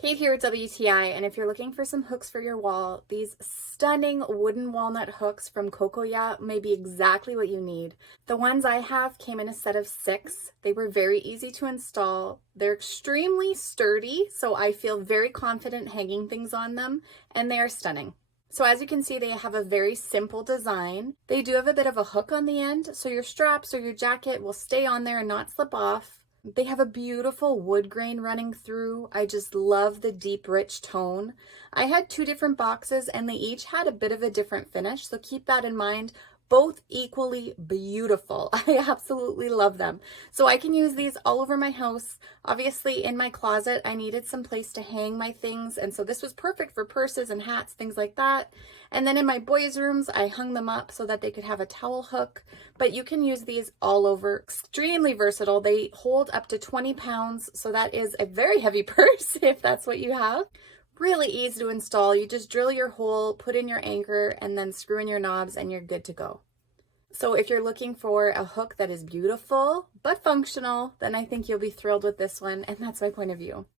Kate here at WTI, and if you're looking for some hooks for your wall, these stunning wooden walnut hooks from COCOYA may be exactly what you need. The ones I have came in a set of 6. They were very easy to install. They're extremely sturdy, so I feel very confident hanging things on them, and they are stunning. So as you can see, they have a very simple design. They do have a bit of a hook on the end, so your straps or your jacket will stay on there and not slip off. They have a beautiful wood grain running through. I just love the deep, rich tone. I had 2 different boxes and they each had a bit of a different finish, so keep that in mind. Both equally beautiful. I absolutely love them. So I can use these all over my house. Obviously in my closet, I needed some place to hang my things, and so this was perfect for purses and hats, things like that. And then in my boys' rooms, I hung them up so that they could have a towel hook, but you can use these all over. Extremely versatile. They hold up to 20 pounds, so that is a very heavy purse if that's what you have. Really easy to install. You just drill your hole, put in your anchor, and then screw in your knobs and you're good to go. So if you're looking for a hook that is beautiful but functional, then I think you'll be thrilled with this one, and that's my point of view.